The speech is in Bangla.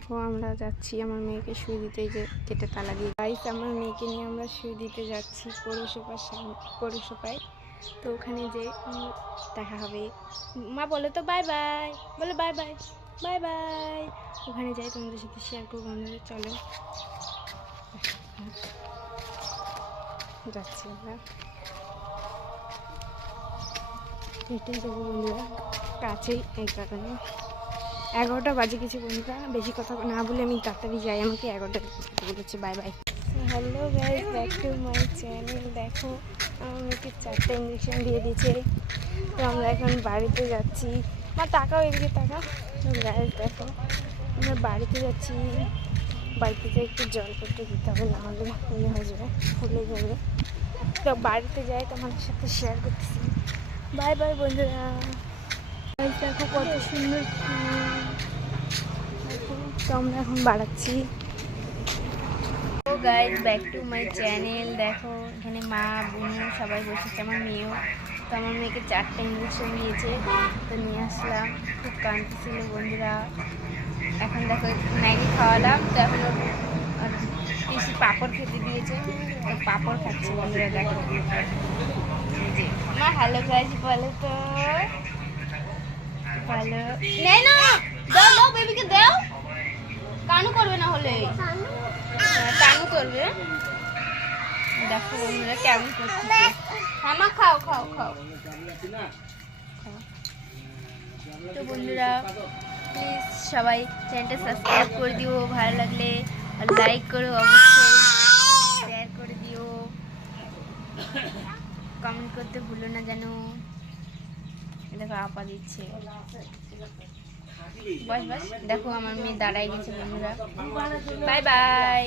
দেখো আমরা যাচ্ছি আমার মেয়েকে শুয়ে দিতে, যে কেটে তালা দিয়ে। গাইস আমার মেয়েকে নিয়ে আমরা শুয়ে দিতে যাচ্ছি পৌরসভায়। তো ওখানে যে দেখা হবে। মা বলে তো বাই বাই, বলে বাই বাই বাই বাই। ওখানে যাই তোমাদের সাথে শেয়ার করবো। বন্ধুরা চলো যাচ্ছি আমরা, হেঁটে যাবো বন্ধুরা, কাছেই। এই কারণে 11টা বাজে কিছু বন্ধুরা, বেশি কথা না বলে আমি তাড়াতাড়ি যাই, আমাকে 11টা বলেছে। Bye bye. Hello guys, back to my channel. দেখো আমার মেয়েকে 4টা ইঞ্জেকশন দিয়ে দিয়েছে। তো আমরা এখন বাড়িতে যাচ্ছি। মা তাকাও, এদিকে তাকাও। গাইস দেখো আমরা বাড়িতে যাচ্ছি। বাড়িতে যাই একটু জল করতে দিতে হবে, নাহলে মনে হয়ে যাবে, ফুলে যাবে। তো বাড়িতে যাই তোমাদের সাথে শেয়ার করতেছি। বাই বাই বন্ধুরা। দেখো কত সুন্দর ফুল। তো আমরা এখন বাড়াচ্ছি। Oh guys, back to my channel. দেখো এখানে মা বোনু সবাই বসেছে, আমার মেয়েও। তো আমার মেয়েকে 4টা ইঞ্জেকশন নিয়েছে, তো নিয়ে আসলাম। খুব কাঁদতেছিল বন্ধুরা। এখন দেখো ম্যাগি খাওয়ালাম, তো এখন পিসি পাঁপড় খেতে দিয়েছে, তো পাঁপড় খাচ্ছে বন্ধুরা। দেখো মা হ্যালো গাইস বলে তো, ভালো নেই না, দাও দাও বেবিকে দাও, কানু করবে না হলে, কানু করবে। দেখো বন্ধুরা কেমন করছে। হ্যাঁ মা খাও খাও খাও। তো বন্ধুরা প্লিজ সবাই চ্যানেলটা সাবস্ক্রাইব করে দিও, ভালো লাগলে লাইক করো, অবশ্যই শেয়ার করে দিও, কমেন্ট করতে ভুলো না যেন। দেখো আপা দিচ্ছে, বস বস। দেখো আমার মেয়ে দাঁড়াই গেছে বন্ধুরা। Bye bye.